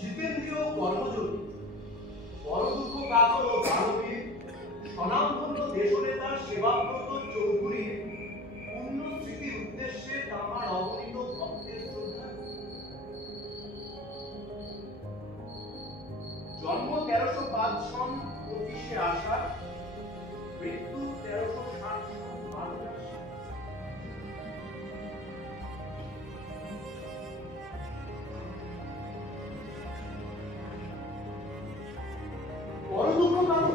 জিতেন্দ্রীয় কর্মযোগী বড়দুঃখ কাতর ও দানবীর স্বনামধন্য দেশনেতা সেবাব্রত চৌধুরীর পূর্ণ স্মৃতির উদ্দেশ্যে তাঁর অগণিত ভক্তের শ্রদ্ধা। জন্ম 1305 সন 25শে আষাঢ়, মৃত্যু 1360 সন 12 বড় দুঃখ কারণ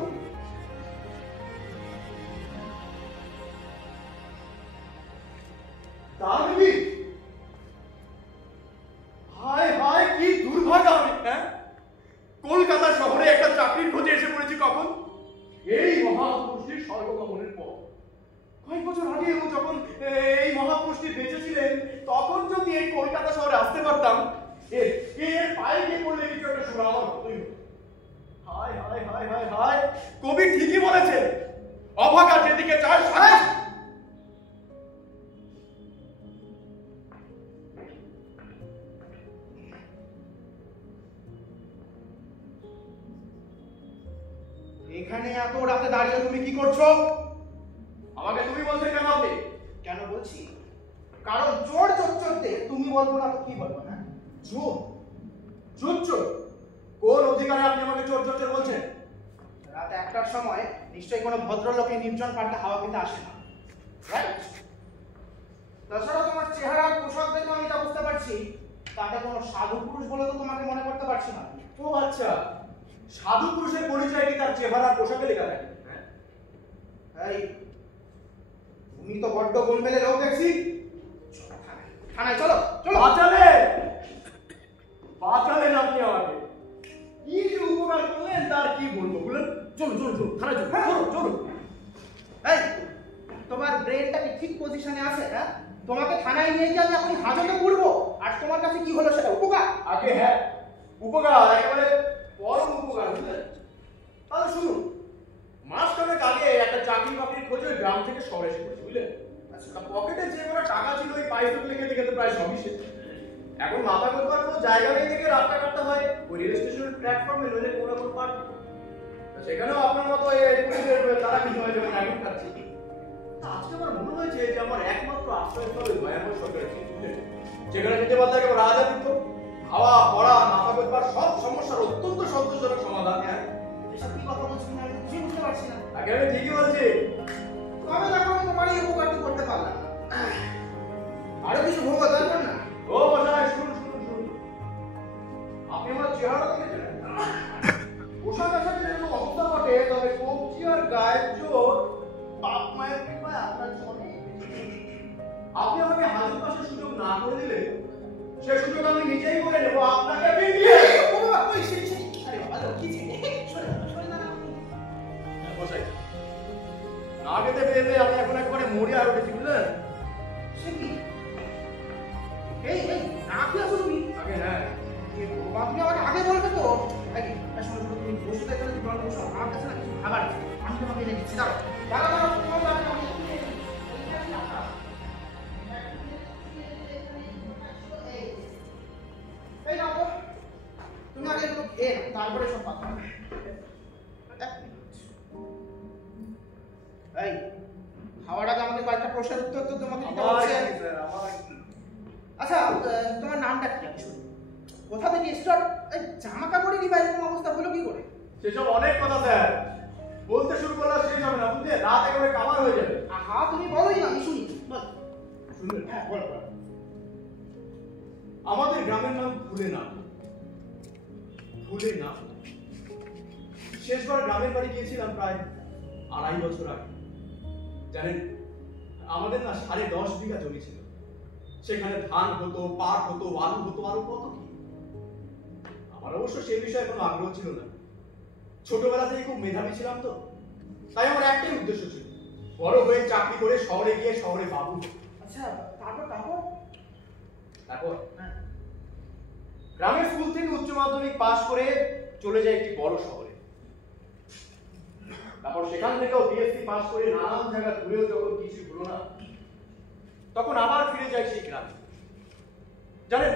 দানবীর, হায় হায় কি দুর্ভাগা আমি। কলকাতা শহরে একটা চাকরির খোঁজে এসে পড়েছি কখন? এই মহাপুরুষটির স্বর্গগমনের পর। কয়েক বছর আগে ও যখন এই মহাপুরুষটি বেঁচে ছিলেন তখন যদি এই কলকাতা শহরে আসতে পারতাম, এর পায়ে গিয়ে পড়লে কিছু একটা শোনা আমার হতোই হতো। হায় হায় হায় হায় হায়, কবি ঠিকই বলেছে, অভাগা যেদিকে চায় সারা। এখানে এত রাতে দাঁড়িয়ে তুমি কি করছো? আমাকে তুমি বলছো কেন? আপনি কেন বলছি? কারণ চোর চোরতে তুমি বলবো না তো কি বলবো? না চোর চোর চোর, কোন অধিকারে আপনি আমাকে চোর চোর বলছেন? রাত 1টার সময় নিশ্চয়ই কোনো ভদ্রলোকে নির্জন পাল্টা হাওয়া খেতে আসে না, রাইট? তাছাড়া তোমার চেহারা পোশাক দেখে আমি তা বুঝতে পারছি তাতে কোনো সাধু পুরুষ বলে তো তোমাকে মনে করতে পারছি না। ও আচ্ছা, সাধু পুরুষের পরিচয় কি তার চেহারা পোশাকে লেখা থাকে? এই তুমি তো বড্ড গোলমেলে লোক দেখছি। থানায় চলো চলো। বাঁচালেন আপনি আমাকে, কি যে উপকার করলেন তার কি বলবো। বললেন চলো চলো চলো থানায় চলো। চলো চলো। এই তোমার ব্রেনটা কি ঠিক পজিশনে আছে? হ্যাঁ, তোমাকে থানায় নিয়ে গিয়ে আমি এখন হাজতে করবো আর তোমার কাছে কি হলো সেটা উপকার? আগে হ্যাঁ, উপকার, একেবারে পরম উপকার, বুঝলেন? তাহলে শুনুন, মাস খানেক আগে একটা চাকরি বাকরির খোঁজে গ্রাম থেকে শহরে এসে পড়েছে, বুঝলেন? আচ্ছা, পকেটে যে কোনো টাকা ছিল ওই পাইসগুলো খেতে খেতে প্রায় সবই শেষ। এখন মাথা গোলবার কোনো জায়গা নেই থেকে রাতটা কাটতে হয় ওই রেল স্টেশনের প্ল্যাটফর্মে, নইলে কোনো কোনো পার্ক। সেখানেও আপনার মতো তারা কি হয় যেমন এখন খাচ্ছি। আজকে আমার মনে হয়েছে যে আমার একমাত্র আশ্রয়স্থল ওই ভয়ানক সরকারি ছিল, বুঝলেন? যেখানে যেতে পারতে একেবারে রাজা দিত, খাওয়া পড়া মাথা গোলবার সব সমস্যার অত্যন্ত সন্তোষজনক সমাধান। হ্যাঁ, এসব কি কথা বলছো না, আমি কিছুই বুঝতে পারছি না। আগে আমি ঠিকই বলছি। তবে দেখো আমি তোমার এই উপকারটি করতে পারলাম না, আরো কিছু ভোগ দরকার না। ও মশাই, শুনুন শুনুন শুনুন, আপনি আমার চেহারা দেখেছেন? পোশাক আশাক যেরকম অবস্থা ঘটে, তবে কবজি আর গায়ের জোর বাপ মায়ের কৃপায় আপনার জন্যে। আপনি আমাকে হাজত বাসের সুযোগ না করে দিলে সে সুযোগ আমি নিজেই করে নেবো আপনাকে বিলিয়ে। না খেতে পেয়ে পেয়ে আমি এখন একবারে মরিয়া হয়ে উঠেছি, বুঝলেন? সে কি? এই এই না কি আছো তুমি? আগে হ্যাঁ, আপনি আমাকে আগে বলবে তো। আগে শোনো শোনো, তুমি বসে দেখলে তুমি বলো বসো, আমার কাছে না কিছু খাবার আছে, আমি তোমাকে এনে দিচ্ছি। দাঁড়াও দাঁড়াও দাঁড়াও, তোমার দাঁড়াও, আমি এই নাও তো, তুমি আগে একটু খেয়ে নাও, তারপরে সব কথা হবে। এই খাওয়াটা প্রশ্নের উত্তর তো তোমাকে দিতে আমার হচ্ছে। কি স্যার, আমার কি? আচ্ছা তোমার নামটা কি আমি শুনি? কোথা থেকে স্টার্ট? এই জামা কাপড়েরই বা এরকম অবস্থা হলো কি করে? সেসব অনেক কথা স্যার, বলতে শুরু করলে শেষ হবে না, বুঝলে? রাত একেবারে কামার হয়ে যাবে। আহা তুমি বলোই না, আমি শুনি। বল। শুনলেন? হ্যাঁ বল বল। আমাদের গ্রামের নাম ভুলে না। ভুলে না। শেষবার গ্রামের বাড়ি গিয়েছিলাম প্রায় 2.5 বছর আগে। জানেন, আমাদের না 10.5 বিঘা জমি ছিল। সেখানে ধান হতো, পাট হতো, আলু হতো, আরো কত কি। আমার অবশ্য সেই বিষয়ে কোনো আগ্রহ ছিল না। ছোটবেলা থেকে খুব মেধাবী ছিলাম তো, তাই আমার একটাই উদ্দেশ্য ছিল, বড় হয়ে চাকরি করে শহরে গিয়ে শহরে বাবু হবো। আচ্ছা তারপর তারপর তারপর হ্যাঁ গ্রামের স্কুল থেকে উচ্চ মাধ্যমিক পাশ করে চলে যায় একটি বড় শহরে। তারপর সেখান থেকেও বিএসসি পাশ করে নানান জায়গা ঘুরেও যখন কিছু হলো না, তখন আবার ফিরে যাই সেই গ্রামে। জানেন,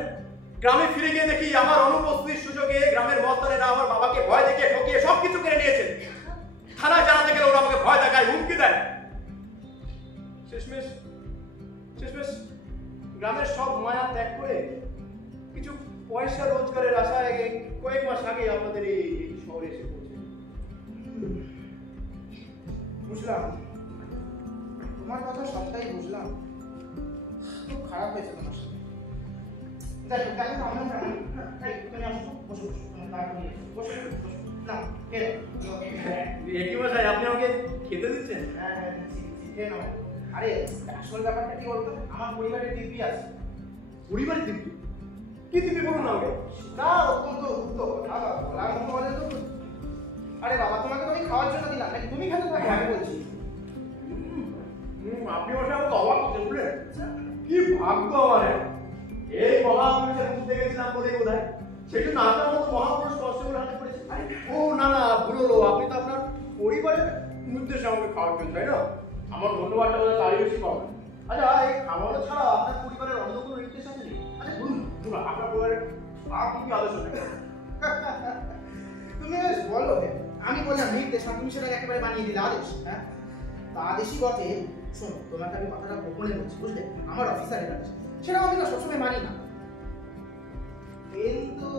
গ্রামে ফিরে গিয়ে দেখি আমার অনুপস্থিতির সুযোগে গ্রামের মস্তানেরা আমার বাবাকে ভয় দেখিয়ে ঠকিয়ে সবকিছু কেড়ে নিয়েছে। থানায় জানাতে গেলে ওরা আমাকে ভয় দেখায়, হুমকি দেয়। শেষমেশ শেষমেশ গ্রামের সব মায়া ত্যাগ করে কিছু পয়সা রোজগারের আশায় কয়েক মাস আগে আমাদের এই শহরে এসে পৌঁছে। বুঝলাম, তোমার কথা সবটাই বুঝলাম। খুব খারাপ হয়েছে তোমার সাথে। দেখো দেখো আমরা জানি এই তুমি আসো, বসো বসো, তুমি তাড়াতাড়ি এসো, বসো বসো না খেয়ে একই মশাই, আপনি আমাকে খেতে দিচ্ছেন? হ্যাঁ হ্যাঁ দিচ্ছি দিচ্ছি, খেয়ে নাও। আরে আসল ব্যাপারটা কি বলতো, আমার পরিবারের দিব্যি আছে। পরিবারের দিব্যি? কি দিব্যি বলুন না আমাকে। না অত্যন্ত গুপ্ত কথা, বলার মতো বলে তো। আরে বাবা তোমাকে তো আমি খাওয়ার জন্য দিলাম, নাকি তুমি খেতে থাকো আমি বলছি। আপনি মশাই আমাকে অবাক করছেন, বুঝলেন? কি ভাগ্য আমার! এই মহাপুরুষের বুঝতে গেছিলাম বলেই বোধ হয়, সেই জন্য আপনার মতো মহাপুরুষ কষ্ট করে হাতে পড়েছে। ও না না, ভুল হলো, আপনি তো আপনার পরিবারের উদ্দেশ্যে আমাকে খাওয়াবেন, তাই না? আমার ধন্যবাদটা বোধহয় তারই বেশি পাবেন। আচ্ছা, এই খাওয়ানো ছাড়া আপনার পরিবারের অন্য কোনো নির্দেশ আছে নাকি? আচ্ছা বলুন, বলুন আপনার পরিবারের আর কি কি আদেশ আছে? তুমি বেশ বলো হে। আমি বললাম নির্দেশ, তুমি সেটাকে একেবারে বানিয়ে দিলে আদেশ। হ্যাঁ তা আদেশই বটে। শোনো তোমাকে আমি কথাটা গোপনে বলছি, বুঝলে? আমার অফিসারের আদেশ, সেটা আমি না সবসময় মানি না, কিন্তু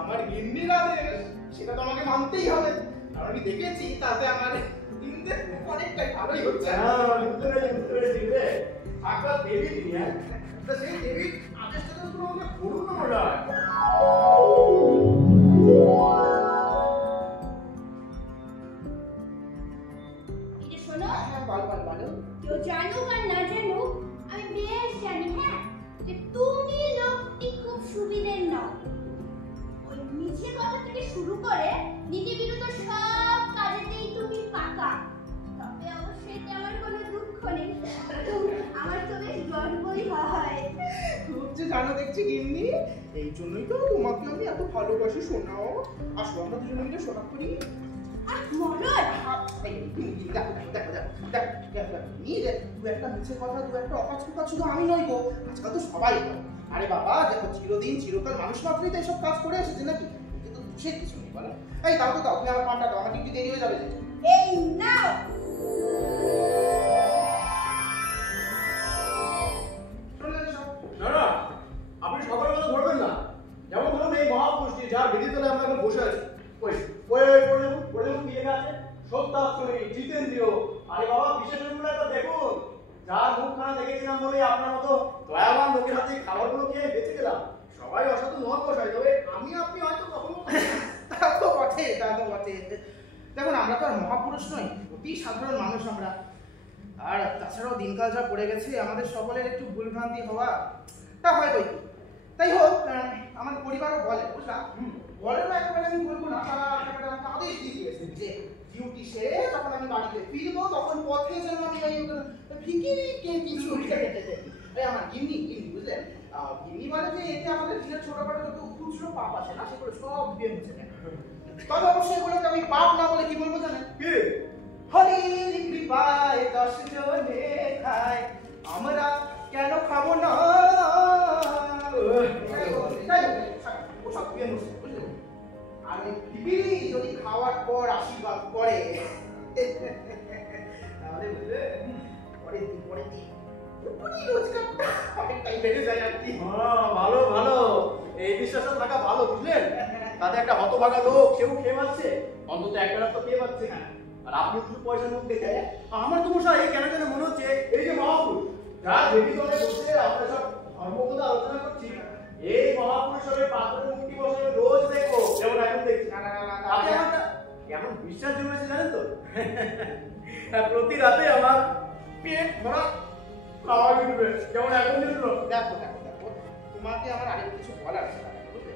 আমার গিন্নির আদেশ সেটা তো আমাকে মানতেই হবে। কারণ আমি দেখেছি তাতে আমার দিনদের অনেকটাই ভালোই হচ্ছে। হ্যাঁ, বুঝতে পেরেছি রে। আপনার দেবী তিনি, হ্যাঁ? তা সেই দেবীর আদেশটা তো তুমি আমাকে বলুন না মশাই। এই যে শোনো, বলো। কেউ জানুক আর না জানুক, আমি বেশ জানি হ্যাঁ যে তুমি লোকটি খুব সুবিধের নও। ওই মিছে কথা থেকে শুরু করে নীতি বিরুদ্ধ সব কাজেতেই তুমি পাকা। তবে অবশ্যই এতে আমার কোনো দুঃখ নেই, আমার তো বেশ গর্বই হয়। খুব যে জানো দেখছি গিন্নি, এই জন্যই তো তোমাকে আমি এত ভালোবাসি। শোনাও, আসো আমরা দুজনে মিলে শোনা করি। আহ মরদ, দু একটা মিছে কথা, দু একটা অকাজ কুকাজ শুধু আমি নই গো, আজকাল তো সবাই করে। আরে বাবা দেখো, চিরদিন চিরকাল মানুষ মাত্রই তো এইসব কাজ করে এসেছে নাকি? কিন্তু দোষের কিছু নেই বলো। এই দাও তো দাও, তুমি আমার পানটা দাও, আমার কিন্তু দেরি হয়ে যাবে যে। এই নাও। শুনলেন সব? না না, আপনি সবার কথা ধরবেন না। যেমন ধরুন এই মহাপুরুষটি যার বেদি তলে আমরা এখন বসে আছি, ওই পড়ে দেখুন কি লেখা আছে? সত্যাশ্রয়ী, জিতেন্দ্রীয়। আরে বাবা, বিশেষ একটা দেখুন, যার মুখখানা দেখেছিলাম বলেই আপনার মতো দয়াবান লোকের হাতে খাবারগুলো খেয়ে বেঁচে গেলাম। সবাই অসাধু মহৎ বসায়, তবে আমি আপনি হয়তো কখনো তা তো বটে, তা তো বটে। দেখুন আমরা তো আর মহাপুরুষ নই, অতি সাধারণ মানুষ আমরা। আর তাছাড়াও দিনকাল যা পড়ে গেছে, আমাদের সকলের একটু ভুলভ্রান্তি হওয়া তা হয় বই। তাই হোক, আমার পরিবারও বলে, বুঝলাম, বলে না একেবারে আমি বলবো না, তারা একেবারে আমাকে আদেশ দিয়ে দিয়েছে যে ডিউটি সেরে যখন আমি বাড়িতে ফিরবো তখন পথে যেন আমি এই ফিকিরিকে কিছু এই আমার গিন্নি গিন্নি বুঝলেন, গিন্নি বলে যে এতে আমাদের দিনের ছোটখাটো যত খুচরো পাপ আছে না, সেগুলো সব দিয়ে মুছে নেয়। তবে অবশ্যই এগুলোকে আমি পাপ না বলে কি বলবো জানেন? কি? হরির কৃপায় 10 জনে খায়, আমরা কেন খাবো না? ওসব দিয়ে মুছে, বুঝলেন? আর এই পৃথিবী যদি খাওয়ার পর আশীর্বাদ করে তাহলে বুঝলেন পরের দিন পুরোপুরি রোজগারটা অনেকটাই বেড়ে যায় আর কি। ভালো ভালো, এই বিশ্বাসটা থাকা ভালো, বুঝলেন? তাতে একটা হতভাগা লোক সেও খেয়ে পাচ্ছে, অন্তত একটা রাত তো খেয়ে পাচ্ছে। আর আপনি শুধু পয়সার মুখ দেখে, আমার তো মশাই এই কেন যেন মনে হচ্ছে এই যে মহাপুরুষ যা দেবী দলে বসে আমরা সব ধর্মকথা আলোচনা করছি, এই মহাপুরুষের পাথরের মুক্তি বসে রোজ দেখো, যেমন এখন দেখছি। তাতে আমার কেমন বিশ্বাস জমেছে জানেন তো? প্রতি রাতে আমার পেট ভরা খাওয়া জুটবে, যেমন এখন জুটলো। দেখো দেখো দেখো, তোমাকে আমার আরেক কিছু বলার আছে, বুঝলে?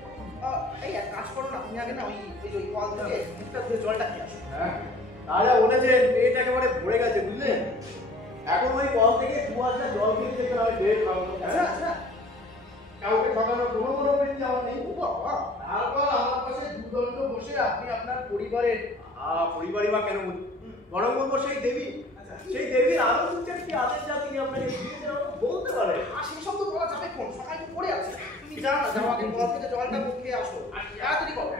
এই এক কাজ করো না, তুমি আগে না ওই কল থেকে মুখটা ধুয়ে জলটা খেয়ে আসো। হ্যাঁ, তাহলে বলেছে পেট একেবারে ভরে গেছে, বুঝলেন? এখন ওই কল থেকে 2 গ্লাস জল খেয়ে দেখতে হবে, পেট খাবো। আচ্ছা আচ্ছা, কাউকে ঠকানোর কোনো মনোবৃত্তি আমার নেই। তারপর আমার পাশে দুদণ্ড বসে আপনি আপনার পরিবারের পরিবারই বা কেন বলি, বরং বলবো সেই দেবী, সেই দেবীর আরো কি আদেশ যা তিনি আপনাকে বলতে পারে। আর সেই সব তো বলা যাবে কোন সময় তো পড়ে আছে। তুমি যাও না, যাও আগে কল থেকে জলটা মুখে আসো, তাড়াতাড়ি করো।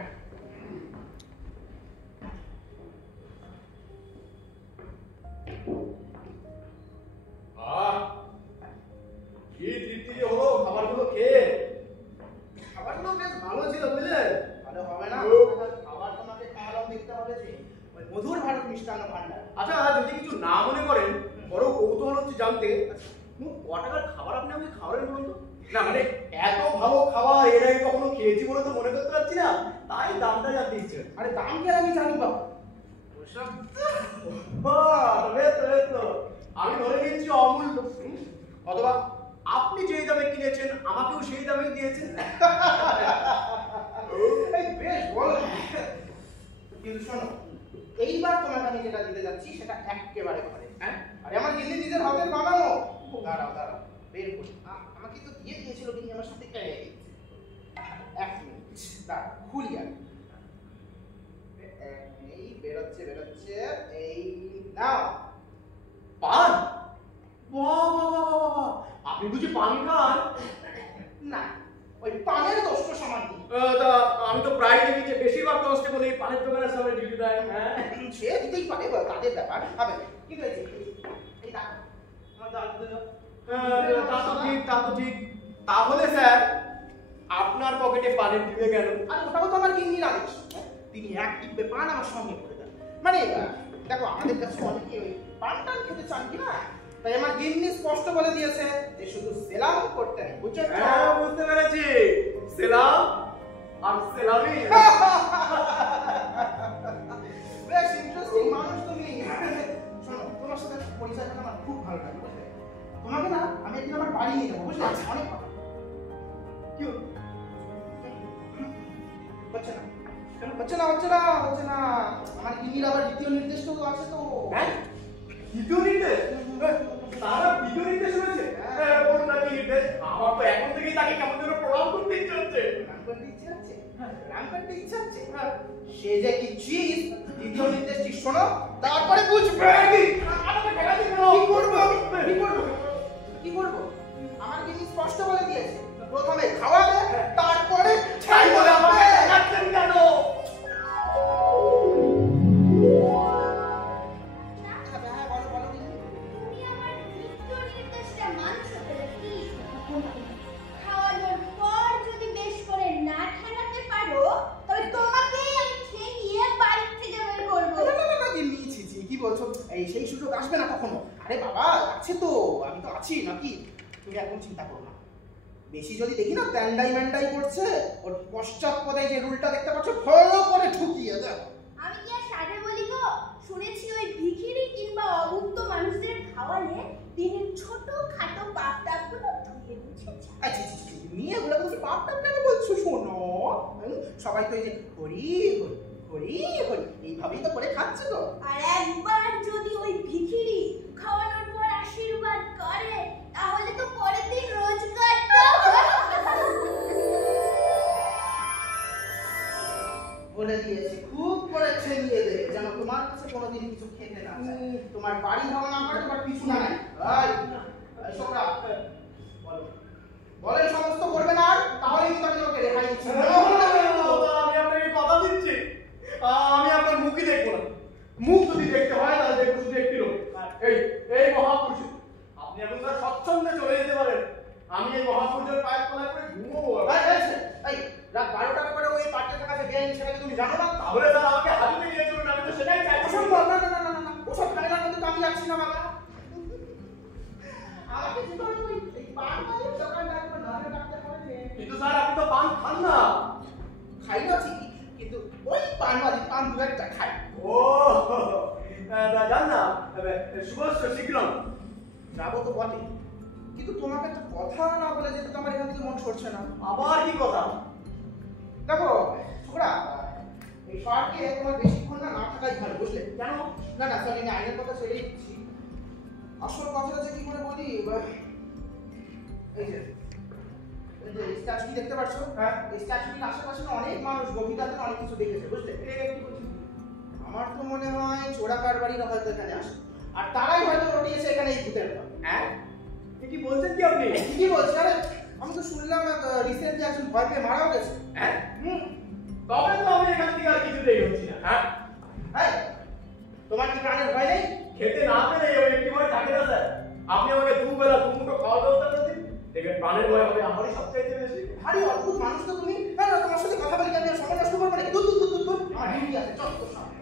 কি তৃপ্তি যে হলো খাবারগুলো খেয়ে। খাবারগুলো বেশ ভালো ছিল, বুঝলেন? ভালো হবে না, খাবার তোমাকে খাওয়ালাম দেখতে হবে যে ওই মধুর ভারত মিষ্টান্ন ভান্ডার। আচ্ছা, যদি কিছু না মনে করেন, বড় কৌতূহল হচ্ছে জানতে, ক টাকার খাবার আপনি আমাকে খাওয়ালেন বলুন তো? না মানে এত ভালো খাবার এর আগে কখনো খেয়েছি বলে তো মনে করতে পারছি না, তাই দামটা জানতে ইচ্ছে। আরে দাম কি আমি জানি বাবা, ওসব আমি ধরে নিচ্ছি অমূল্য, অথবা আপনি যেই দামে কিনেছেন আমাকেও সেই দামে দিয়েছেন। এই বেশ বল, কিন্তু শোনো, এইবার তোমাকে আমি যেটা দিতে যাচ্ছি সেটা একেবারে ঘরে। হ্যাঁ, আরে আমার গিন্নি নিজের হাতের বানানো। দাঁড়াও দাঁড়াও, বের করি। আমাকে তো দিয়ে দিয়েছিল কিন্তু আমার সাথে এক মিনিট দাঁড়াও, খুলি আমি। এই বেরোচ্ছে বেরোচ্ছে, এই নাও পান। বাহ বাহ বাহ বাহ বাহ, আপনি বুঝি পান খান? না, ওই পানের দোষ সমান নেই। তা আমি তো প্রায় দেখি যে বেশিরভাগ কনস্টেবল এই পানের দোকানের সামনে ডিউটি দেয়। হ্যাঁ, সে দিতেই পারে, তাদের ব্যাপার হবে। কিন্তু এই যে এই দেখো, আমার দাঁড় দিতে দাও। তা তো ঠিক, তা তো ঠিক। তাহলে স্যার আপনার পকেটে পানের দিবে কেন? আর ওটাও তো আমার গিন্নির আদেশ। তিনি এক টিপে পান আমার সঙ্গে করে দেন। মানে দেখো, আমাদের কাছে অনেকে ওই পান টান খেতে চান কিনা, তাই আমার গিন্নি স্পষ্ট বলে দিয়েছে যে শুধু সেলাম করতে নেই, বুঝছো? হ্যাঁ, বুঝতে পেরেছি, সেলাম আর সেলামি। বেশ ইন্টারেস্টিং মানুষ তুমি। শোনো, তোমার সাথে পরিচয় করে আমার খুব ভালো লাগে, বুঝলে? তোমাকে না আমি একদিন আমার বাড়ি নিয়ে যাবো, বুঝলে? অনেক কথা। কি হচ্ছে না, হচ্ছে না, হচ্ছে না, হচ্ছে না। আমার গিন্নির আবার দ্বিতীয় নির্দেশ তো আছে তো। হ্যাঁ, দ্বিতীয় নির্দেশ? তারা দ্বিতীয় নির্দেশ হয়েছে? হ্যাঁ, বলুন না কি নির্দেশ? আমার তো এখন থেকেই তাকে কেমন যেন প্রণাম করতে ইচ্ছে হচ্ছে। রাম করতে ইচ্ছে হচ্ছে? রাম করতে ইচ্ছে হচ্ছে? সে যে কি চিজ, দ্বিতীয় নির্দেশটি শোনো, তারপরে বুঝবে। আমাকে ঠেকা দিন কেন? কি করবো আমি? কি করবো? কি করবো? আমার গিন্নি স্পষ্ট বলে দিয়েছে, প্রথমে খাওয়াবে, তারপরে তাই বলে আমাকে ঠেকাচ্ছেন কেন? হ্যাঁ, বলো বলো গিন্নি। তুমি আমার দ্বিতীয় নির্দেশটা মানছো বলে কি? খাওয়ানোর পর যদি বেশ করে না ঠেকাতে পারো, তবে তোমাকেই আমি ঠেকিয়ে বাড়ি থেকে বের করবো। না, না, না, না, গিন্নি, ছি, ছি, কি বলছো? এই সেই সুযোগ আসবে না কখনো। আরে বাবা, আছে তো, আমি তো আছি নাকি? তুমি এখন চিন্তা করো না। বেশি যদি দেখি না ট্যান্ডাই ম্যান্ডাই করছে, ওর পশ্চাৎপদে যে রুলটা দেখতে পাচ্ছ, ফলো করে ঢুকিয়ে দাও। আমি কি আর সাধে বলি গো? শুনেছি ওই ভিখিরি কিংবা অভুক্ত মানুষদের খাওয়ালে দিনের ছোট খাটো পাপ টাপগুলো ধুয়ে মুছে যায়। আচ্ছা, নিয়ে ওগুলো বলছি পাপটা কেন বলছো? শোনো, সবাই তো এই যে হরি হরি হরি হরি এইভাবেই তো করে খাচ্ছে তো। আর একবার যদি ওই ভিখিরি খাওয়ানোর পর আশীর্বাদ করে, তাহলে তো পরের দিন রোজগারটা বলে দিয়েছে, খুব করেছে নিয়ে দেবে, যেন তোমার কাছে কোনোদিন কিছু খেতে না চায়। তোমার বাড়ি ধাওয়া না করে তোমার কিছু না নাই। এই ছোকরা, বলো, বলেন সমস্ত করবে না, আর তাহলে কিন্তু আমি তোমাকে রেহাই দিচ্ছি। আমি আপনাকে কথা দিচ্ছি, আমি আপনার মুখই দেখবো না। মুখ যদি দেখতে হয় তাহলে দেখবো শুধু একটি লোক, এই এই মহাপুরুষ। আপনি যাচ্ছি না বাবা। আমাকে কি করে ওই পান বাড়ির দোকানদার করে ধরে রাখতে হবে? কিন্তু স্যার আপনি তো পান খান না। খাই না ঠিকই, কিন্তু ওই পান বাড়ির পান দু একটা খাই। ও জান না, শুভ শীঘ্রম যাবো তো বটে, কিন্তু তোমাকে একটা কথা না বলে যেতে তো আমার এখান থেকে মন সরছে না। আবার কি কথা? দেখো ছোকরা, এই শহরকে তোমার বেশিক্ষণ না থাকাই ভালো, বুঝলে? কেন? না না সরি, আমি আইনের কথা ছেড়েই দিচ্ছি। আসল কথাটা যে কি করে বলি, এই যে স্ট্যাচুটি দেখতে পাচ্ছ? হ্যাঁ। এই স্ট্যাচুটির আশেপাশে না অনেক মানুষ গভীরতাতে অনেক কিছু দেখেছে, বুঝলে? আমার তো মনে হয় চোরা কারবারিরা হয়তো এখানে আসে, আর তারাই হয়তো রটিয়েছে এখানে এই ভূতের কথা। হ্যাঁ, কি বলছেন কি আপনি? কি বলছি? আরে আমি তো শুনলাম রিসেন্টলি একজন ভয় পেয়ে মারাও গেছে। হ্যাঁ, তবে তো আমি এখান থেকে আর কিছুতেই হচ্ছি না। হ্যাঁ, হ্যাঁ, তোমার কি প্রাণের ভয় নেই? খেতে না পেলে ওই একটি ভয় থাকে না স্যার। আপনি আমাকে দুবেলা দুমুঠো খাওয়ার ব্যবস্থা করে দিন, দেখবেন প্রাণের ভয় হবে আমারই সবচাইতে বেশি। ভারী অদ্ভুত মানুষ তো তুমি। না না, তোমার সাথে কথা বলি, আমি আর সময় নষ্ট করবো না। দূর দূর দূর দূর দূর, আমার ডিউটি আছে, চল তোর সামনে।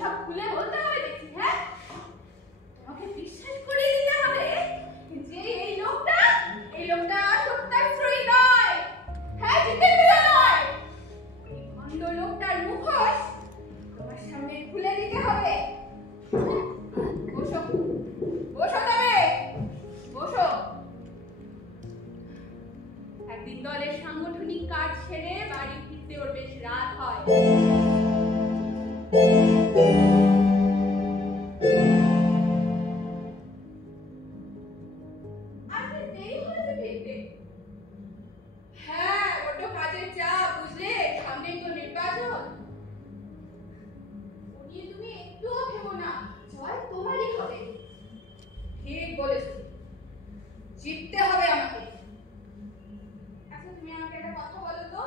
সব খুলে বলতে হবে দেখছি, হ্যাঁ? তোমাকে বিশ্বাস করিয়ে দিতে জিততে হবে আমাকে। আচ্ছা তুমি আমাকে একটা কথা বলো তো,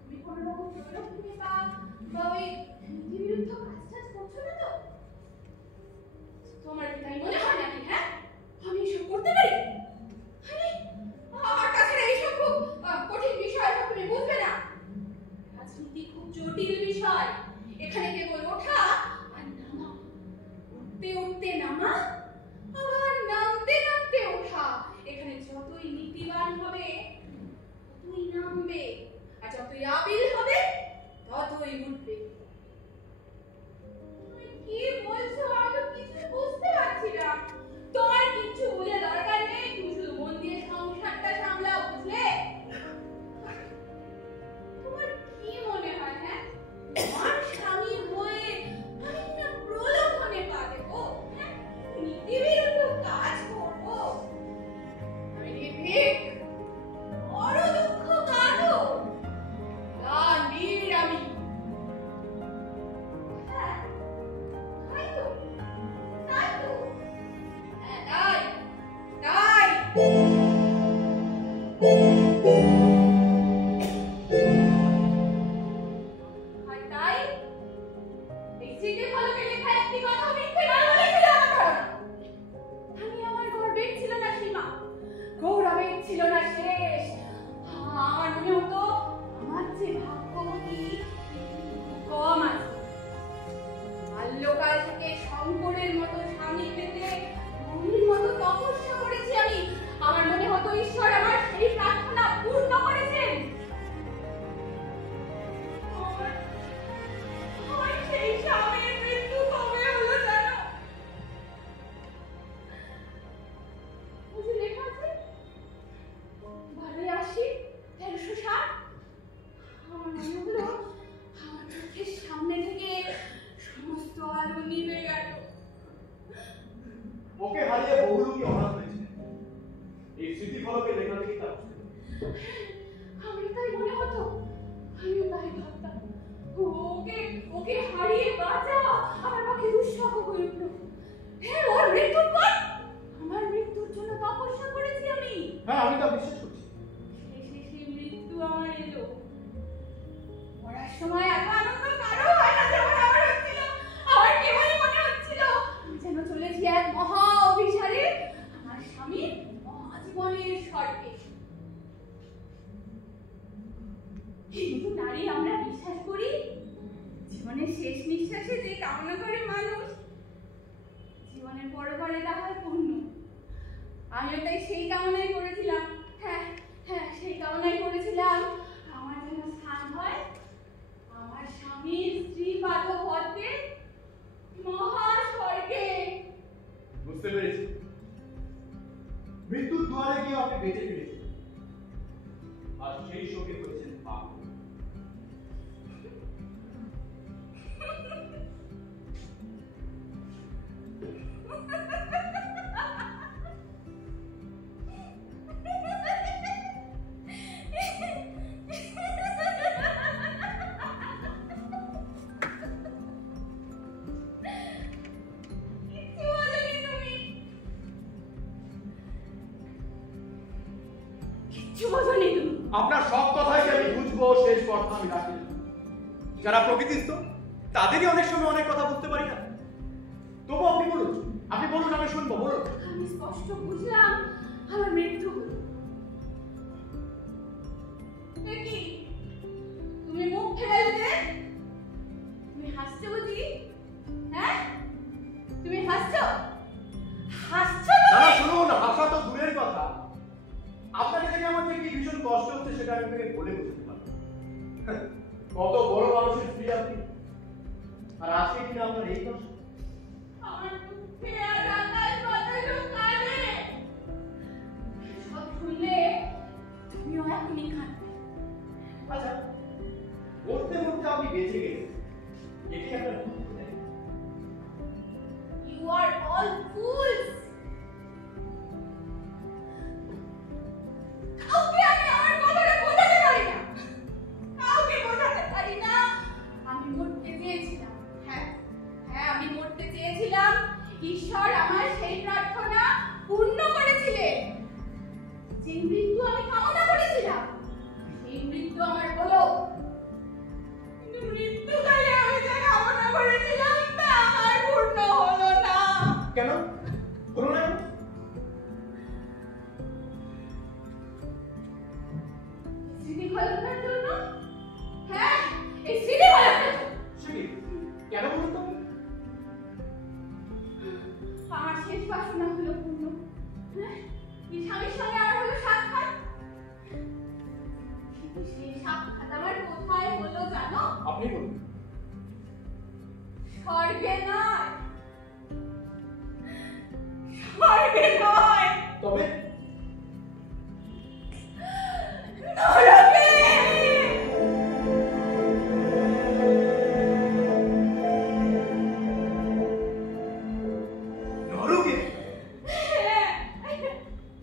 তুমি কোনো রকম জয়লক্ষ্মী বা ওই বিরুদ্ধ কাজ করছো না তো? তোমার কি তাই মনে হয় নাকি? হ্যাঁ, আমি এসব করতে পারি? আর তাছাড়া এইসব খুব কঠিন বিষয়, সব তুমি বুঝবে না। রাজনীতি খুব জটিল বিষয়, এখানে কেবল ওঠা আর নামা, উঠতে উঠতে নামা, আবার নামতে নামতে ওঠা। এখানে যতই নীতিবান হবে ততই নামবে, আর যতই আবিল হবে ততই উঠবে। তুমি কি বলছো? আমি তো কিছু বুঝতে পারছি না। তোমার কিছু বোঝা দরকার নেই, তুমি শুধু মন দিয়ে সংসারটা সামলাও, বুঝলে? তোমার কি মনে হয়? হ্যাঁ, আমার স্বামী হয়ে আমি না প্রলোভনে পা দেবো? হ্যাঁ, নীতি বিরুদ্ধ কাজ করবো? আমি নির্ভীক, বড় দুঃখ কারো গান্ধীর আমি। হ্যাঁ, তাই তো, তাই তো, হ্যাঁ, তাই, তাই। আর তাই এই চিঠি ফলকে লেখা একটি কথা মিথ্যে নয় বলেছিল আমার ধারণা। আমি আমার গর্বের ছিল না সীমা, গৌরবের ছিল না শেষ। আমার মনে হতো আমার যে ভাগ্যবতী কম আছে। বাল্যকাল থেকে শঙ্করের মতো স্বামী পেতে গৌরীর মতো তপস্যা করেছি আমি। আমার মনে হতো ঈশ্বর আমার সেই প্রার্থনা পূর্ণ করেছেন। আমার সেই স্বামীর মৃত্যু কবে হলো জানো? বুঝে লেখা আছে 12/80/1360। আমার মনে হলো আমার চোখের সামনে থেকে সমস্ত আলো নিভে গেল। ওকে হারিয়ে বহু লোকই অনাথ হয়েছে, এই স্মৃতিফলকে লেখা থেকে তা বুঝতে পারি। আমার তাই মনে হতো, আমিও তাই ভাবতাম। ওকে ওকে হারিয়ে বাঁচা আমার পক্ষে দুঃসহ হয়ে উঠল। হ্যাঁ, ওর মৃত্যুর পর আমার মৃত্যুর জন্য তপস্যা করেছি আমি। হ্যাঁ, আমি তা বিশ্বাস করছি। শেষে সেই মৃত্যু আমার এলো। মরার সময় এত আনন্দ কারো হয় না যেমন আমার হচ্ছিল। আমার কেবলই মনে হচ্ছিল আমি যেন চলেছি এক মহা অভিসারে আমার স্বামীর মহাজীবনের স্বর্গে। হিন্দু নারী আমরা বিশ্বাস করি জীবনের শেষ নিঃশ্বাসে যে কামনা করে মানুষ, জীবনের পরপারে তা হয় পূর্ণ। আমিও তাই সেই কামনাই করেছিলাম। হ্যাঁ হ্যাঁ, সেই কামনাই করেছিলাম আমার যেন স্থান হয় আমার স্বামীর স্ত্রী পাদপদ্মে মহাস্বর্গে। বুঝতে পেরেছি, মৃত্যুর দুয়ারে গিয়ে আপনি বেঁচে ফিরেছেন, আর সেই শোকে হয়েছেন পাপ। কিচ্ছু বলোনি তুমি, কিচ্ছু বলোনি তুমি। আপনার সব কথাই আমি বুঝবো, শেষ কথা আমি রাখি না। যারা প্রকৃতিস্থ তাদেরই অনেক সময় অনেক কথা বুঝতে পারি না। তবু আপনি বলুন, আপনি বলুন, আমি শুনবো, বলুন। আমি স্পষ্ট বুঝলাম আমার মৃত্যু হলো। এ কি, তুমি মুখ ফেরালে যে? তুমি হাসছো বুঝি? হ্যাঁ, তুমি হাসছো? হাসছো না তুমি? না, শুনুন, হাসা তো দূরের কথা, আপনাকে দেখে আমার যে কি ভীষণ কষ্ট হচ্ছে সেটা আমি আপনাকে বলে বোঝাতে পারবো না। কত বড় মানুষের স্ত্রী আপনি, আর আজকে কিনা আপনার এই কষ্ট। আমার দুঃখে আর আকাশ বাতাসও কাঁদে। সব শুনলে তুমিও এখনই কাঁদবে। আচ্ছা, মরতে মরতে আপনি বেঁচে গেলেন, এটি আপনার দুঃখ দেয়? You are all fools. কাউকে আমি আমার কথাটা বোঝাতে পারি না।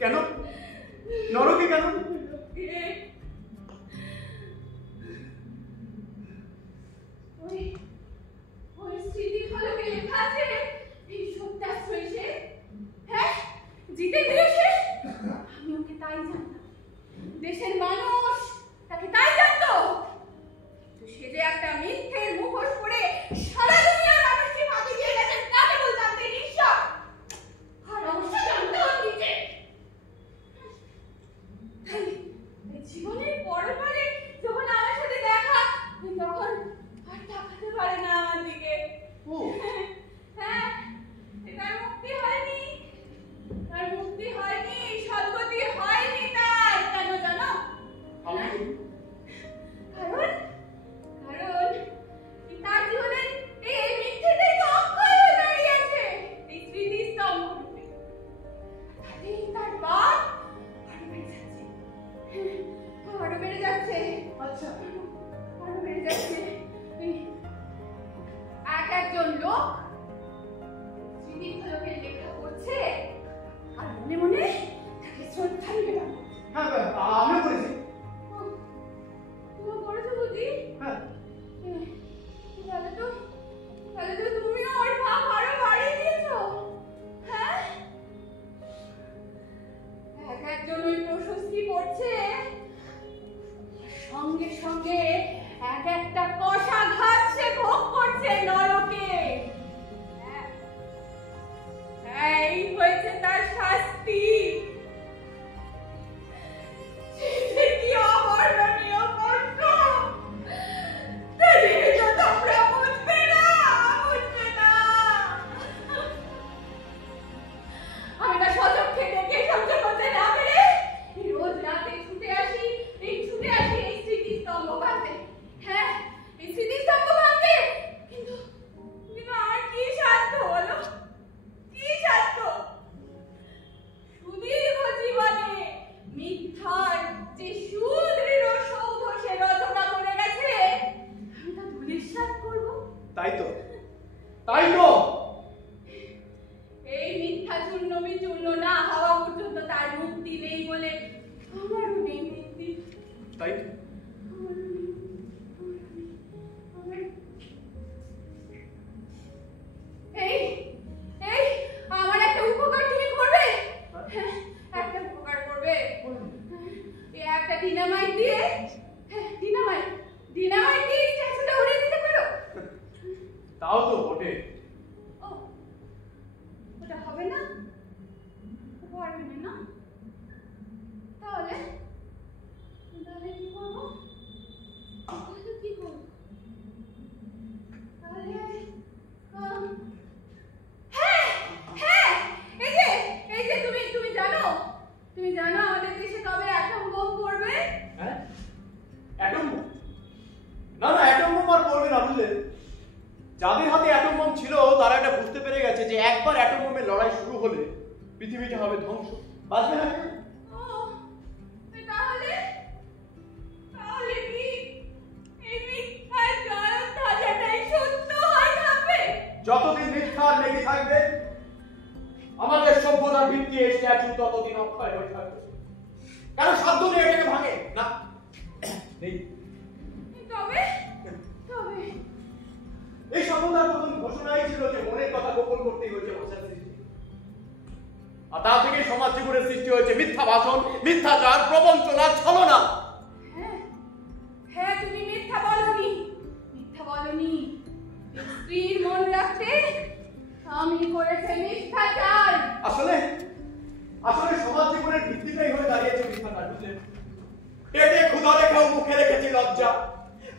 কেন? নরকে কেন? ওই স্মৃতি ফলকে লেখা আছে এই সত্যাশ্রয় সে, হ্যাঁ জিতেন্দ্র সে। আমি ওকে তাই জানতাম, দেশের মানুষ তাকে তাই জানতো। তো সে যে একটা মিথ্যের মুখোশ পরে সারা দুনিয়ার মানুষকে ফাঁকি দিয়ে গেছেন তা কেবল জানতে নিঃস্বাস। আর অবশ্যই জানতে হবে নিজে। জীবনের পরপারে যখন আমার সাথে দেখা তখন আর তাকাতে পারে না আমার দিকে। হ্যাঁ, তার মুক্তি হয়নি, তার মুক্তি হয়নি, সদ্গতি হয়নি। তাই কেন জানো? কারণ কারণ তার জীবনের এই মিথ্যেটাই তো অক্ষয় হয়ে দাঁড়িয়েছে এই স্মৃতিস্তম্ভ রূপে। তার বাপ আরো বেড়ে যাচ্ছে। আচ্ছা, আরো বেড়ে যাচ্ছে। এক একজন লোক স্মৃতি ফলকে লেখা করছে আর মনে মনে তাকে শ্রদ্ধা নিবেদন করছে। হ্যাঁ আমিও করেছি। তুমি করেছো বুঝি? হ্যাঁ, তাহলে তো তুমিও ওর পাপ আরো বাড়িয়ে দিয়েছো। হ্যাঁ, এক একজন ওই প্রশস্তি পড়ছে, সঙ্গে সঙ্গে এক একটা কষাঘাত সে ভোগ করছে নরকে। এই হয়েছে তার শাস্তি। সে কি অবর্ণনীয় কষ্ট! তোমরা বুঝবে না, বুঝবে না। আমি না সচক্ষে দেখে সহ্য করতে না পেরে রোজ রাতে ছুটে আসি এই স্মৃতিস্তম্ভ ভাঙতে। হ্যাঁ, এই স্মৃতিস্তম্ভ ভাঙতে। কিন্তু কিন্তু আমার কি সাধ্য বলো, কি সাধ্য? সুদীর্ঘ জীবনে মিথ্যার যে সুদৃঢ় সৌধ সে রচনা করে গেছে, আমি তা ধূলিসাৎ করবো? তাই তো, তাই তো। এই মিথ্যা চূর্ণ বিচূর্ণ না হওয়া পর্যন্ত তার মুক্তি নেই বলে আমারও নেই মুক্তি। তাই তো। এই এই আমার একটা উপকার তুমি করবে? হ্যাঁ, একটা উপকার করবে। এই একটা ডিনামাইট দিয়ে, হ্যাঁ ডিনামাইট দিয়ে স্ট্যাচুটা উড়িয়ে দিতে পারো? তাও তো বটে। ও, ওটা হবে না? পারবে না না? তাহলে তাহলে কি করবো? কি করবো? তাহলে হ্যাঁ হ্যাঁ, এই যে তুমি জানো আমাদের দেশে কবে অ্যাটম বোম পড়বে? হ্যাঁ, অ্যাটম বোম? না না, অ্যাটম বোম আর পড়বে না, বুঝলে? যাদের হাতে অ্যাটম বোম ছিল তারা এটা বুঝতে পেরে গেছে যে একবার অ্যাটম বোমের লড়াই শুরু হলে পৃথিবীটা হবে ধ্বংস, বাঁচবে না কেউ। ও, তাহলে কি এই মিথ্যার জয়ধ্বজাটাই সত্য হয়ে থাকবে? যতদিন মিথ্যা লেগে থাকবে আমাদের সভ্যতার ভিত্তি এই স্ট্যাচু ততদিন অক্ষয় হয়ে থাকবে। কারণ সাধ্য নেই এটাকে ভাঙে না। নেই। তবে এই সভ্যতার প্রথম ঘোষণাই ছিল যে মনের কথা গোপন করতেই হয়েছে ভাষার সৃষ্টি। আর তা থেকে সমাজ জীবনের সৃষ্টি হয়েছে মিথ্যা ভাষণ, মিথ্যাচার, প্রবঞ্চনা, ছলনা। হ্যাঁ, তুমি মিথ্যা বলনি। স্ত্রীর মন রাখতে আমি করেছে মিথ্যাচার। আসলে সমাজ জীবনের ভিত্তিটাই হয়ে দাঁড়িয়েছে মিথ্যাচার, বুঝলেন? পেটে ক্ষুধা রেখেও মুখে রেখেছি লজ্জা,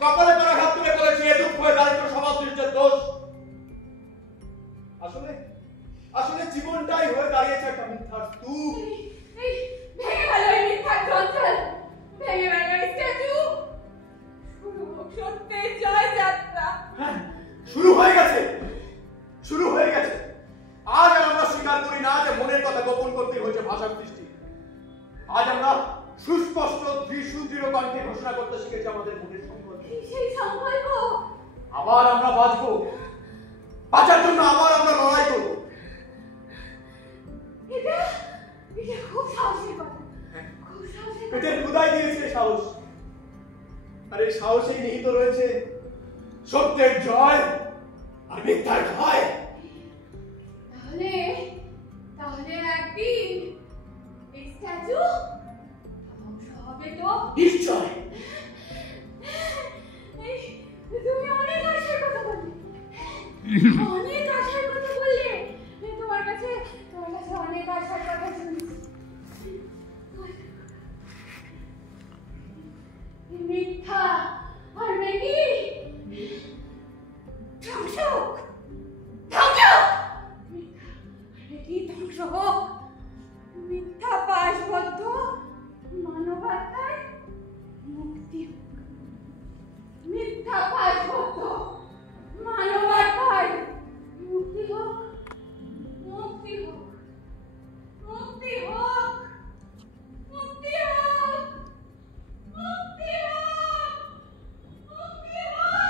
কপালে করাঘাত তুলে বলেছি এ দুঃখ হয়ে দাঁড়িয়েছে সমাজ সৃষ্টির দোষ। আসলে জীবনটাই হয়ে দাঁড়িয়েছে একটা মিথ্যার স্তূপ। ভেঙে গেল এই মিথ্যার চঞ্চল, ভেঙে গেল স্ট্যাচু। শুরু হোক সত্যের জয় যাত্রা। হ্যাঁ, শুরু হয়ে গেছে। আজ আর আমরা স্বীকার করি না যে মনের কথা গোপন করতে হয়েছে ভাষার সৃষ্টি। আজ আমরা সুস্পষ্ট সুদৃঢ় কণ্ঠে ঘোষণা করতে শিখেছি আমাদের মনের সংকল্প। সেই সংকল্প আবার আমরা বাঁচবো, বাঁচার জন্য আবার আমরা লড়াই করবো। এটা খুব সাহসের কথা, খুব সাহসের কথা। পেটের ক্ষুধাই দিয়েছে সাহস, আর এই সাহসেই নিহিত রয়েছে সত্যের জয় আর মিথ্যার ভয়। তাহলে তাহলে একদিন এই স্ট্যাচু ধ্বংস হবে তো? নিশ্চয়। তুমি অনেক আশার কথা বললে, অনেক আশার কথা বললে। তোমার কাছে অনেক আশার কথা শুনেছি। মিথ্যা আর মেকি ধ্বংস হোক, ধ্বংস হোক। মিথ্যা মেকি ধ্বংস হোক। মিথ্যা পাশবদ্ধ মানবতার মুক্তি হোক। মিথ্যা পাশবদ্ধ মানবতার মুক্তি হোক, মুক্তি হোক, মুক্তি হোক, মুক্তি হোক, মুক্তি হোক, মুক্তি হোক।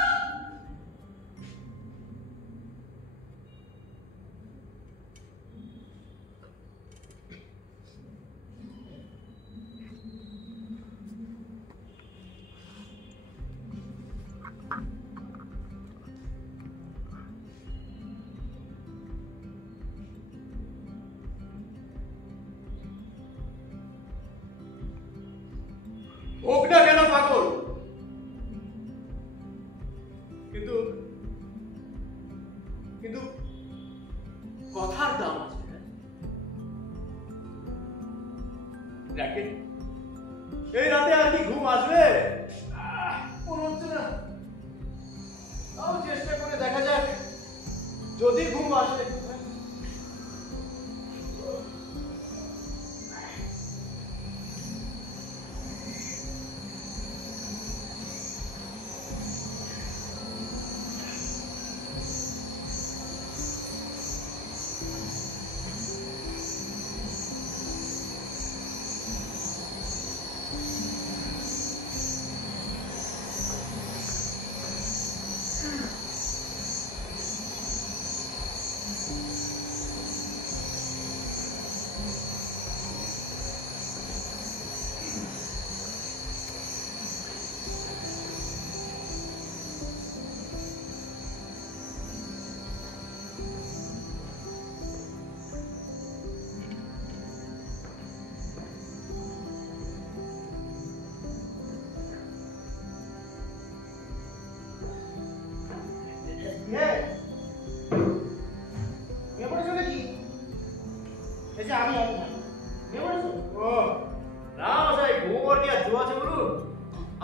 হোক না কেন পাগল, কিন্তু কিন্তু কথার দাম আছে। দেখেন এই রাতে আর কি ঘুম আসবে? মনে হচ্ছে না। তাও চেষ্টা করে দেখা যাক, যদি ঘুম আসে।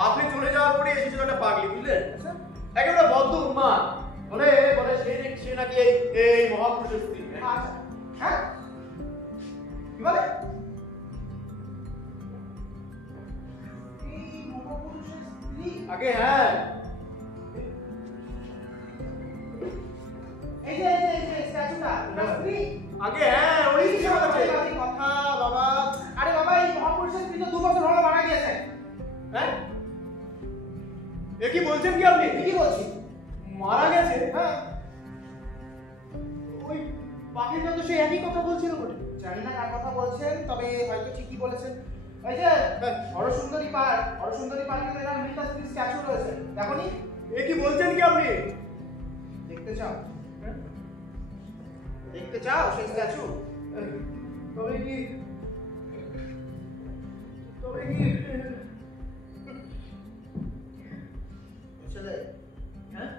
আপনি চলে যাওয়ার পরে এসেছিল একটা পাগলি, বুঝলেন? একেবারে বদ্ধ উন্মাদ। বলে বলে সে নাকি এই মহাপুরুষের স্ত্রী। হ্যাঁ কি বলে? এই মহাপুরুষের স্ত্রী? আগে হ্যাঁ, এই যে স্ট্যাচুটা স্ত্রী? আগে হ্যাঁ, ওই কথা বাবা। আরে বাবা, এই মহাপুরুষের স্ত্রী তো 2 বছর হলো মারা গিয়েছে। হ্যাঁ, এ কি বলছেন কি আপনি? কি বলছি? মারা গেছে? হ্যাঁ, ওই পাখিটা তো সেই একই কথা বলছিল বলে। জানি না কার কথা বলছেন, তবে হয়তো ঠিকই বলেছেন। ওই যে হরসুন্দরী পার্কে এনার মৃত স্ত্রীর স্ট্যাচু রয়েছে, দেখোনি? এ কি বলছেন কি আপনি? দেখতে চাও? দেখতে চাও সেই স্ট্যাচু? তবে কি ছেলে হ্যাঁ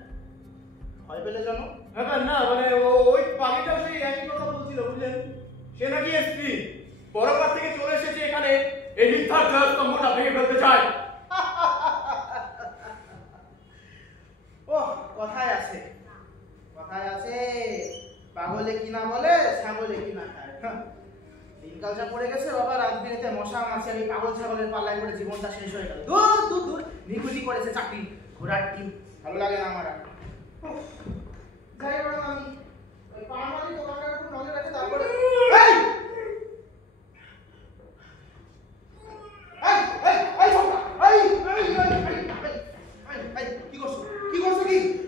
ভয় পেলে জানো? হ্যাঁ না, মানে ওই পাখিটাও সেই একই কথা বলছিল, বুঝলেন? সে নাকি স্ত্রী পরপার থেকে চলে এসেছে এখানে এই মিথ্যার জয়স্তম্ভটা ভেঙে ফেলতে চায়। ও কথায় আছে পাগলে কি না বলে, ছাগলে কি না খায়। দিনকাল যা পড়ে গেছে বাবা, রাত দিনেতে মশা মাছি আর এই পাগল ছাগলের পাল্লায় করে জীবনটা শেষ হয়ে গেল। দূর নিকুচি করেছে চাকরি, ঘোড়ার টিম, ভালো লাগে না আমার আর। যাই বরং আমি ওই পাড়ামালি দোকানটার উপর নজর রেখে তারপরে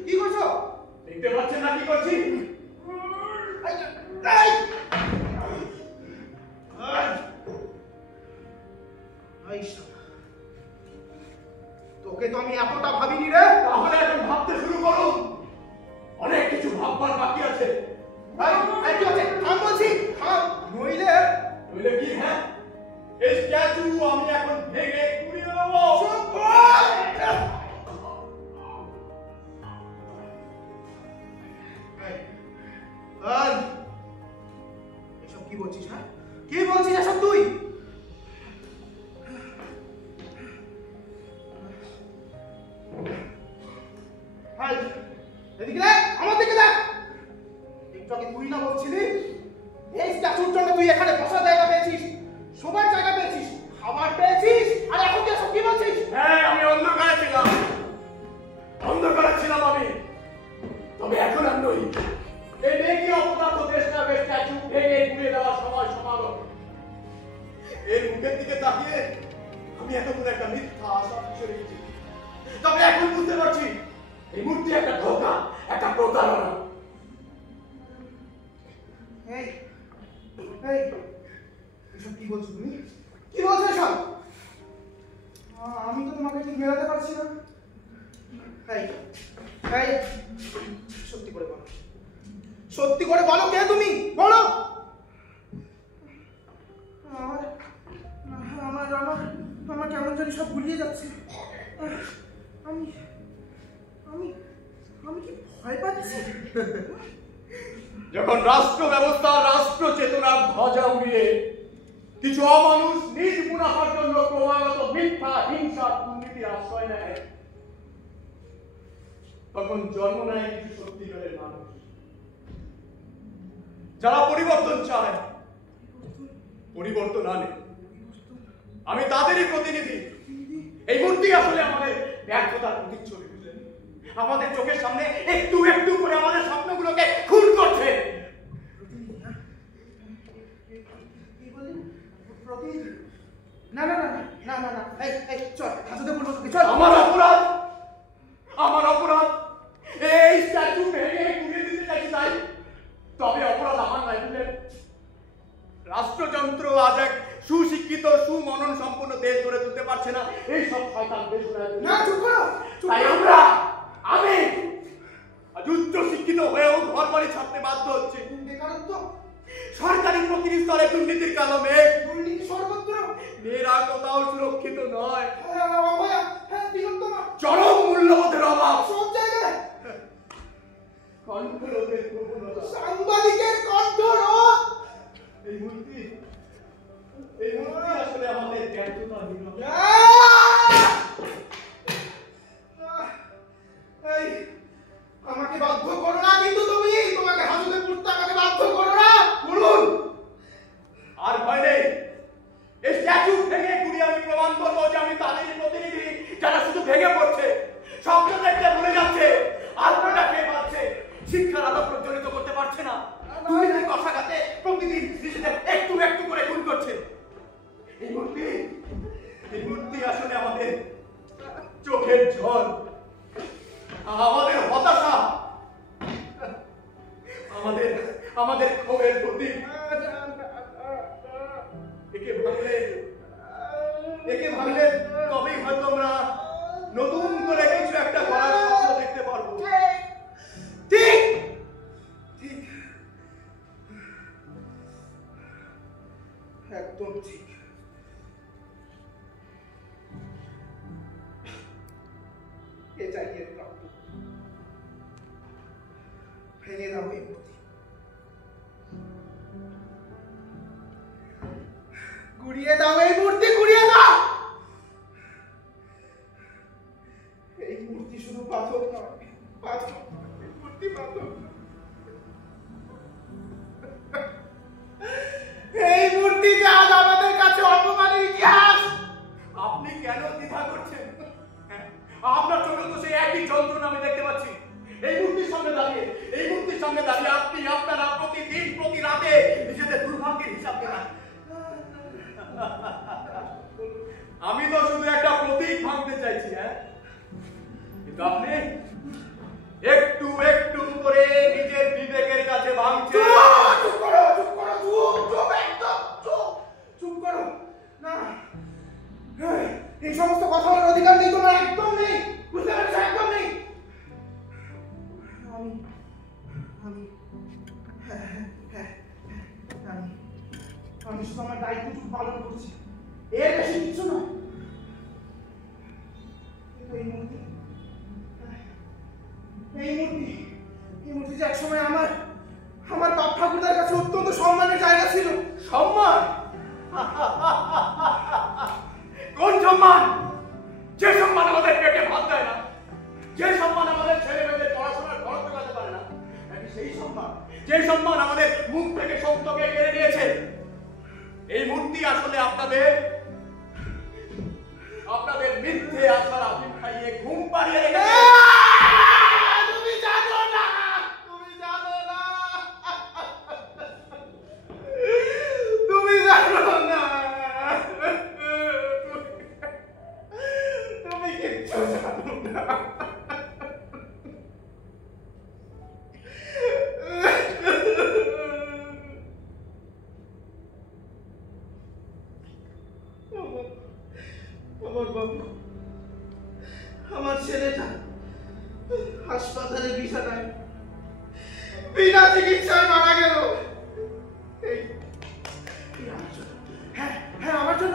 কি করছো? দেখতে পাচ্ছেন না কি করছি? এই তোকে তো আমি এতটা ভাবিনি রে। তাহলে এখন ভাবতে শুরু করুন, অনেক কিছু ভাববার বাকি আছে। কি হচ্ছে? থাম বলছি, থাম, নইলে কি? হ্যাঁ, এই স্ট্যাচু আমি এখন ভেঙে গুঁড়িয়ে দেবো। এসব কি বলছিস? হ্যাঁ, কি বলছিস এসব তুই? এদিকে দেখ, আমার দিকে দেখ। একটু আগে তুই না বলছিলি এই স্ট্যাচুর জন্য তুই এখানে বসার জায়গা পেয়েছিস, শোবার জায়গা পেয়েছিস, খাবার পেয়েছিস, আর এখন তুই এসব কি বলছিস? হ্যাঁ, আমি অন্ধকারে ছিলাম আমি, তবে এখন আর নই। এই দেখি অপদার্থ দেশটা স্ট্যাচু ভেঙে গুঁড়িয়ে দেওয়ার সময় সমাগত। এর মুখের দিকে তাকিয়ে আমি এতক্ষণ একটা মিথ্যা আশা ছেড়ে গেছি, তবে এখন বুঝতে পারছি এই মূর্তি একটা ধোঁকা, একটা প্রতারণা। এসব কি বলছো তুমি? কি বলছো এসব? আমি তো তোমাকে ঠিক মেলাতে পারছি না। সত্যি করে বলো, সত্যি করে বলো, কে তুমি? বলো। আমার কেমন জানি সব গুলিয়ে যাচ্ছে। আমি আমি আমি কি ভয় পাচ্ছি? যখন রাষ্ট্র ব্যবস্থা, রাষ্ট্র চেতনার ধ্বজা উড়িয়ে কিছু অমানুষ নিজ মুনাফার জন্য ক্রমাগত মিথ্যা, হিংসা, দুর্নীতির আশ্রয় নেয়, তখন জন্ম নেয় কিছু সত্যিকারের মানুষ যারা পরিবর্তন চায়, পরিবর্তন আনে। আমি তাদেরই প্রতিনিধি। এই মূর্তি আসলে আমাদের ব্যর্থতার প্রতিচ্ছবি, বুঝলেন? আমাদের চোখের সামনে একটু একটু করে আমাদের স্বপ্নগুলোকে খুন করছে। না না না না না না, এই চল, হাজতে বলবো তোকে, চল। আমার অপরাধ এই স্ট্যাচু ভেঙে গুঁড়িয়ে দিতে চাইছি, তাই? তবে অপরাধ আমার নাই, বুঝলেন? রাষ্ট্রযন্ত্র আজ এক সুশিক্ষিত, সুমনন সম্পন্ন দেশ গড়ে তুলতে পারছে না, এই সব শয়তান দেশ না, চুপ করো। তাই আমি উচ্চ শিক্ষিত হয়েও ঘর বাড়ি ছাড়তে বাধ্য হচ্ছে। বেকারত্ব, সরকারি প্রতিনিধি স্তরে দুর্নীতির কালো মেঘ, দুর্নীতি সর্বত্র, মেয়েরা কোথাও সুরক্ষিত নয়, চরম মূল্যবোধের অভাব, সব জায়গায় কণ্ঠরোধের প্রবণতা, সাংবাদিকের কণ্ঠরোধ। এই মূর্তি আসলে আমাদের ব্যর্থতা। আমাকে বাধ্য করো না, কিন্তু তুমি তোমাকে হাজতে পুরতে আমাকে বাধ্য করো না। বলুন, আর ভয় নেই। এই স্ট্যাচু ভেঙে গুঁড়িয়ে আমি প্রমাণ করবো যে আমি তাদেরই প্রতিনিধি, যারা শুধু ভেঙে পড়ছে, স্বপ্ন দেখতে ভুলে যাচ্ছে, আত্মটা খেয়ে পাচ্ছে, শিক্ষার আলো প্রজ্বলিত করতে পারছে না, দুর্নীতির কষাঘাতে প্রকৃতির নিজেদের একটু একটু করে খুন করছে। এই মূর্তি আসলে আমাদের চোখের জল, আমাদের হতাশা, আমাদের ক্ষোভের প্রতীক। একে ভাঙলে তবেই হয়তো আমরা নতুন করে কিছু একটা করার স্বপ্ন দেখতে পারবো। ঠিক ঠিক, একদম ঠিক। এটাই এর প্রাপ্য। ভেঙে দাও এই মূর্তি, গুড়িয়ে দাও এই মূর্তি, গুড়িয়ে দাও। এই মূর্তি শুধু পাথর নয়, পাথর, এই মূর্তি পাথর। এই মূর্তি আজ আমাদের কাছে অপমানের ইতিহাস। আপনি কেন দ্বিধা করছেন? আপনার চোখে তো সেই একই যন্ত্রণা আমি দেখতে পাচ্ছি। এই মূর্তির সামনে দাঁড়িয়ে আপনি আপনারা প্রতিদিন প্রতি রাতে নিজেদের দুর্ভাগ্যের হিসাব দেন। আমি তো শুধু একটা প্রতীক ভাঙতে চাইছি, হ্যাঁ, কিন্তু আপনি একটু একটু করে নিজের বিবেকের কাছে ভাঙছেন। চুপ করো, চুপ করো, চুপ, চুপ, একদম চুপ, চুপ করো। না, এই সমস্ত কথা বলার অধিকার নেই তোমার, একদম নেই, বুঝতে পেরেছো? একদম নেই। আমি আমি হ্যাঁ হ্যাঁ হ্যাঁ আমি আমি শুধু আমার দায়িত্বটুকু পালন করছি, এর বেশি কিছু নয়। এই মূর্তি যে একসময় আমার বাপ ঠাকুরদার কাছে অত্যন্ত সম্মানের জায়গা ছিল। সম্মান? কোন সম্মান? যে সম্মান আমাদের পেটে ভাত দেয় না, যে সম্মান আমাদের ছেলে মেয়েদের পড়াশোনার খরচ যোগাতে পারে না, নাকি সেই সম্মান যে সম্মান আমাদের মুখ থেকে সত্যকে কেড়ে নিয়েছে? এই মূর্তি আসলে আপনাদের মিথ্যে আশার আফিম খাইয়ে ঘুম পাড়িয়ে রেখেছে। তুমি জানো না, তুমি জানো না, তুমি জানো না, তুমি কিচ্ছু জানো না। আমার বাবু, আমার ছেলেটা হাসপাতালে বিছানায় বিনা চিকিৎসায় মারা গেল। এই আমার জন্য, হ্যাঁ হ্যাঁ আমার জন্য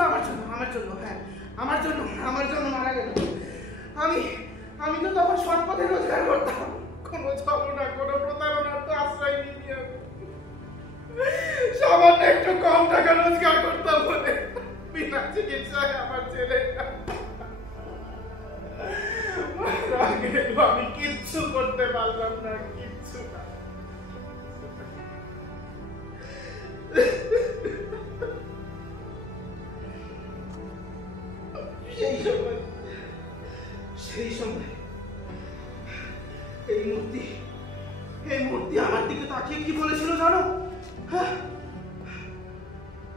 হ্যাঁ আমার জন্য মারা গেল। আমি তো তখন সৎপথে রোজগার করতাম, কোনো ছলনা কোনো প্রতারণার তো আশ্রয় নিইনি আমি। সামান্য একটু কম টাকা রোজগার করতাম বলে বিনা চিকিৎসায় আমার ছেলেটা আমি কিচ্ছু করতে পারলাম না, কিচ্ছু না। সেই সময় এই মূর্তি আমার দিকে তাকিয়ে কি বলেছিল জানো? হ্যাঁ,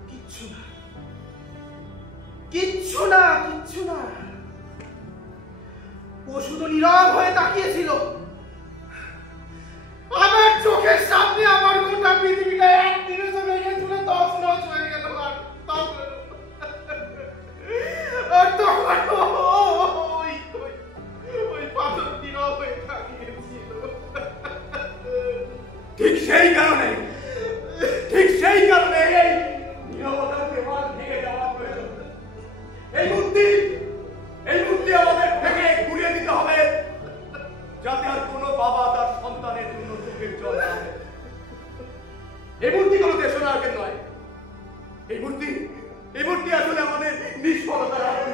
কিচ্ছু না। ও শুধু নীরব হয়ে তাকিয়েছিল। আমার চোখের সামনে আমার গোটা পৃথিবীটা একদিনে তো ভেঙে চুরে তছনছ হয়ে গেল। আর তখন ওই পাথর নীরব হয়ে তাকিয়েছিল। ঠিক সেই কারণে এই নীরবতার দেওয়াল ভেঙে যাওয়া প্রয়োজন। এই মূর্তি আমাদের ভেঙে ঘুরিয়ে দিতে হবে, যাতে আর কোনো বাবা তার সন্তানের জন্য চোখের জল না আনে। এই মূর্তি কোনো দেশনায়কের নয়, এই মূর্তি আসলে আমাদের নিষ্ফলতার আগুন।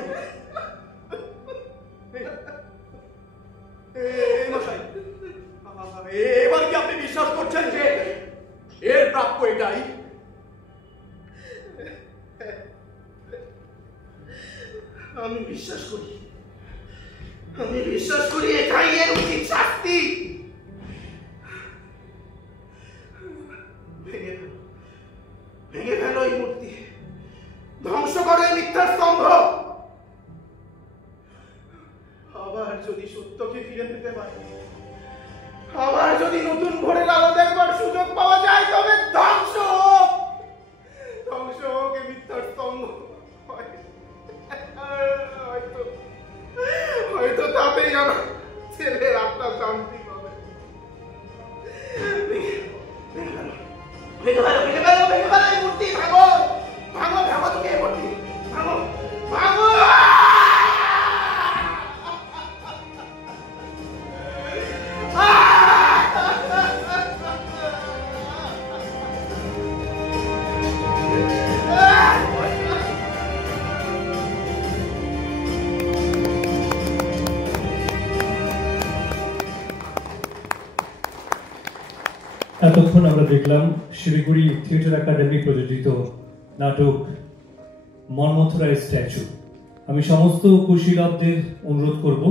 এই মশাই, এবার কি আপনি বিশ্বাস করছেন যে এর প্রাপ্য এটাই? আমি বিশ্বাস করি এটাই এর উচিত শাস্তি। ভেঙে ফেলো এই মূর্তি, ধ্বংস করো এই মিথ্যার স্তম্ভ। আবার যদি সত্যকে ফিরে পেতে পারে, আবার যদি নতুন ভোরের আলো দেখবার সুযোগ পাওয়া যায়, তবে ধ্বংস হোক এই মিথ্যার স্তম্ভ। হয়তো তাতেই আমার ছেলের আত্মা শান্তি পাবে। ভেঙে ফেলো এই মূর্তি, ভাঙো তুমি এই মূর্তি, ভাঙো। এতক্ষণ আমরা দেখলাম শিলিগুড়ি থিয়েটার একাডেমি প্রযোজিত নাটক মন্মথরায়ের স্ট্যাচু। আমি সমস্ত কুশীলবদের অনুরোধ করব